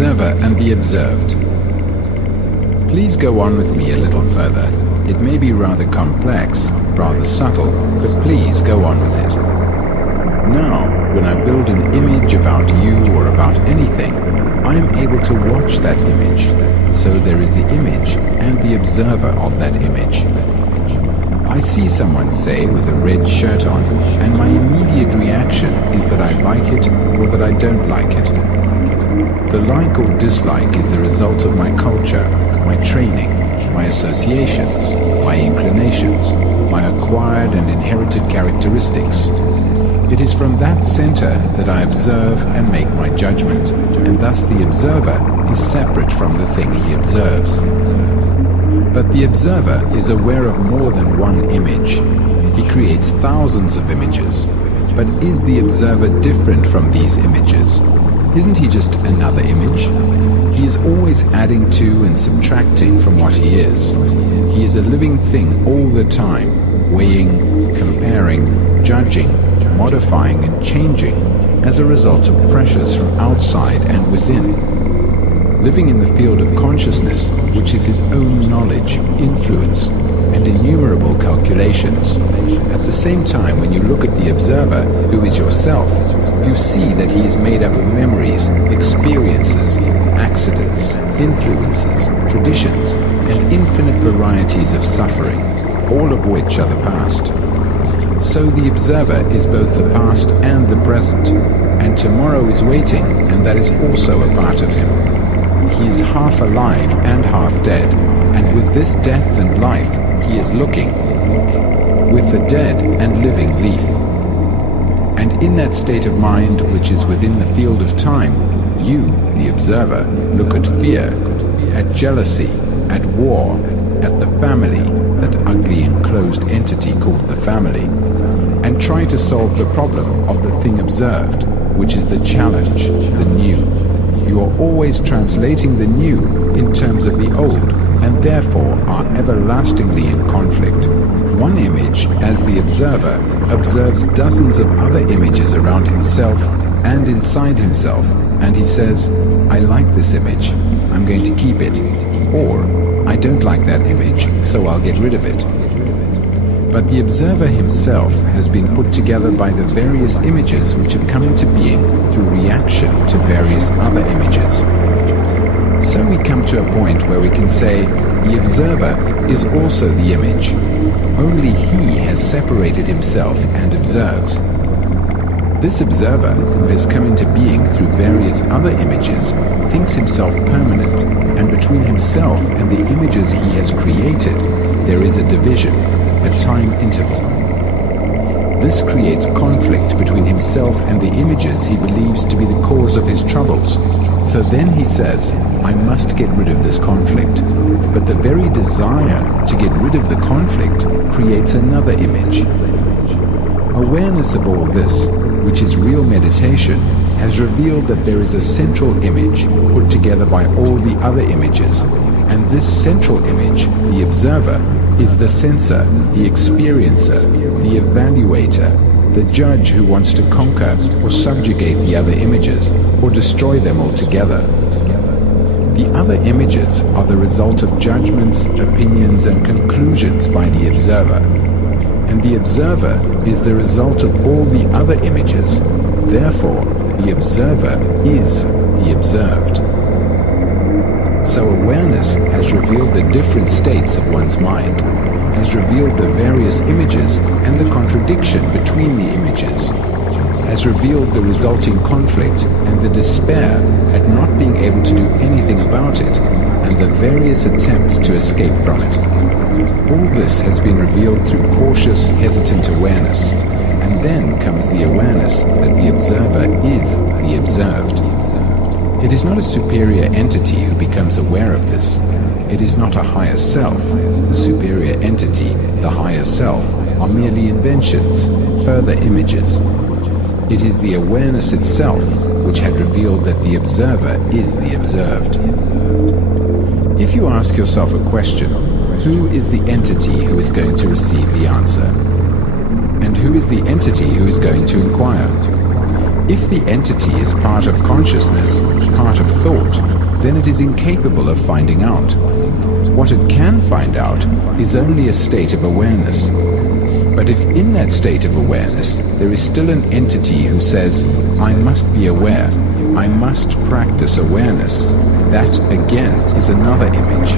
observer and the observed. Please go on with me a little further. It may be rather complex, rather subtle, but please go on with it. Now, when I build an image about you or about anything, I am able to watch that image. So there is the image and the observer of that image. I see someone, say, with a red shirt on, and my immediate reaction is that I like it or that I don't like it. The like or dislike is the result of my culture, my training, my associations, my inclinations, my acquired and inherited characteristics. It is from that center that I observe and make my judgment, and thus the observer is separate from the thing he observes. But the observer is aware of more than one image. He creates thousands of images. But is the observer different from these images? Isn't he just another image? He is always adding to and subtracting from what he is. He is a living thing all the time, weighing, comparing, judging, modifying and changing as a result of pressures from outside and within. Living in the field of consciousness, which is his own knowledge, influence, and innumerable calculations. At the same time, when you look at the observer, who is yourself, you see that he is made up of memories, experiences, accidents, influences, traditions, and infinite varieties of suffering, all of which are the past. So the observer is both the past and the present, and tomorrow is waiting, and that is also a part of him. He is half alive and half dead, and with this death and life he is looking, with the dead and living leaf. And in that state of mind which is within the field of time, you, the observer, look at fear, at jealousy, at war, at the family, that ugly enclosed entity called the family, and try to solve the problem of the thing observed, which is the challenge, the new. You are always translating the new in terms of the old, and therefore are everlastingly in conflict. One image, as the observer, observes dozens of other images around himself and inside himself, and he says, I like this image, I'm going to keep it, or I don't like that image, so I'll get rid of it. But the observer himself has been put together by the various images which have come into being through reaction to various other images. So we come to a point where we can say the observer is also the image. Only he has separated himself and observes. This observer, who has come into being through various other images, thinks himself permanent, and between himself and the images he has created, there is a division, a time interval. This creates conflict between himself and the images he believes to be the cause of his troubles. So then he says, I must get rid of this conflict. But the very desire to get rid of the conflict creates another image. Awareness of all this, which is real meditation, has revealed that there is a central image put together by all the other images, and this central image, the observer, is the sensor, the experiencer, the evaluator, the judge who wants to conquer or subjugate the other images or destroy them altogether. The other images are the result of judgments, opinions, and conclusions by the observer. And the observer is the result of all the other images. Therefore, the observer is the observed. So awareness has revealed the different states of one's mind, has revealed the various images and the contradiction between the images, has revealed the resulting conflict and the despair at not being able to do anything about it, and the various attempts to escape from it. All this has been revealed through cautious, hesitant awareness, and then comes the awareness that the observer is the observed. It is not a superior entity who becomes aware of this. It is not a higher self. The superior entity, the higher self, are merely inventions, further images. It is the awareness itself which had revealed that the observer is the observed. If you ask yourself a question, who is the entity who is going to receive the answer? And who is the entity who is going to inquire? If the entity is part of consciousness, part of thought, then it is incapable of finding out. What it can find out is only a state of awareness. But if in that state of awareness there is still an entity who says, I must be aware, I must practice awareness, that again is another image.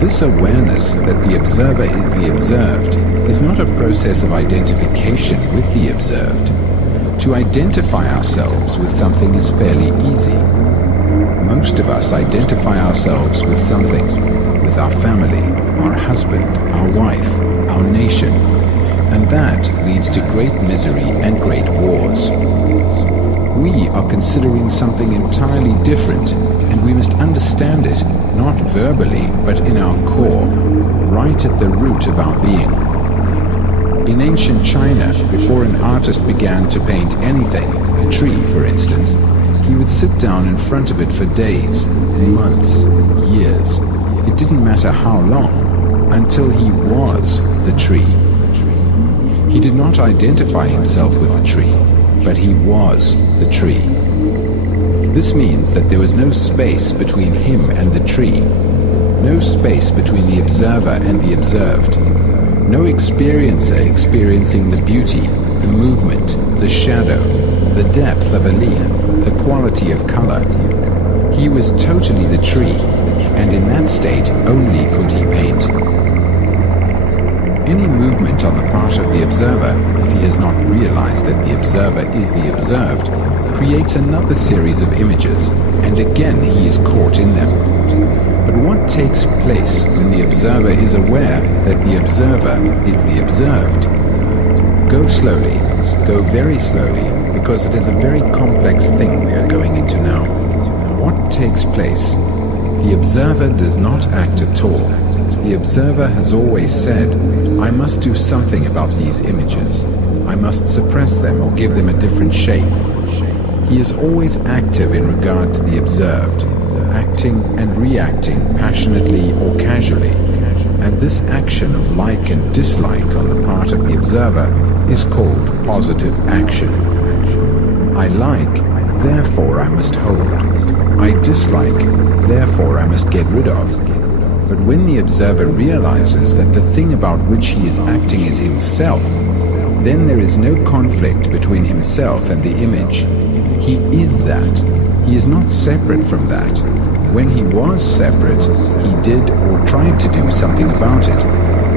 This awareness that the observer is the observed is not a process of identification with the observed. To identify ourselves with something is fairly easy. Most of us identify ourselves with something, with our family, our husband, our wife, our nation, and that leads to great misery and great wars. We are considering something entirely different, and we must understand it, not verbally, but in our core, right at the root of our being. In ancient China, before an artist began to paint anything, a tree for instance, he would sit down in front of it for days, months, years. It didn't matter how long, until he was the tree. He did not identify himself with the tree, but he was the tree. This means that there was no space between him and the tree, no space between the observer and the observed, no experiencer experiencing the beauty, the movement, the shadow, the depth of a leaf, the quality of color. He was totally the tree, and in that state only could he paint. Any movement on the part of the observer, if he has not realized that the observer is the observed, creates another series of images, and again he is caught in them. But what takes place when the observer is aware that the observer is the observed? Go slowly, go very slowly, because it is a very complex thing we are going into now. What takes place? The observer does not act at all. The observer has always said, I must do something about these images. I must suppress them or give them a different shape. He is always active in regard to the observed, acting and reacting passionately or casually. And this action of like and dislike on the part of the observer is called positive action. I like, therefore I must hold. I dislike, therefore I must get rid of. But when the observer realizes that the thing about which he is acting is himself, then there is no conflict between himself and the image. He is that. He is not separate from that. When he was separate, he did or tried to do something about it.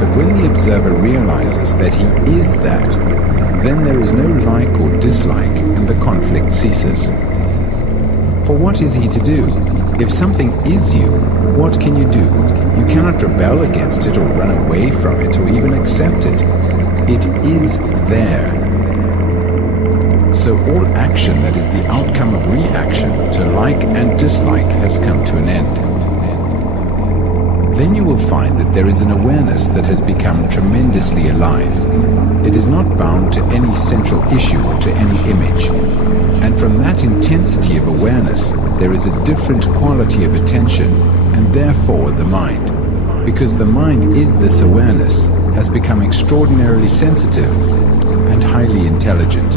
But when the observer realizes that he is that, then there is no like or dislike, and the conflict ceases. For what is he to do? If something is you, what can you do? You cannot rebel against it or run away from it or even accept it. It is there. So all action that is the outcome of reaction to like and dislike has come to an end. Then you will find that there is an awareness that has become tremendously alive. It is not bound to any central issue or to any image. And from that intensity of awareness, there is a different quality of attention, and therefore the mind, because the mind is this awareness, has become extraordinarily sensitive and highly intelligent.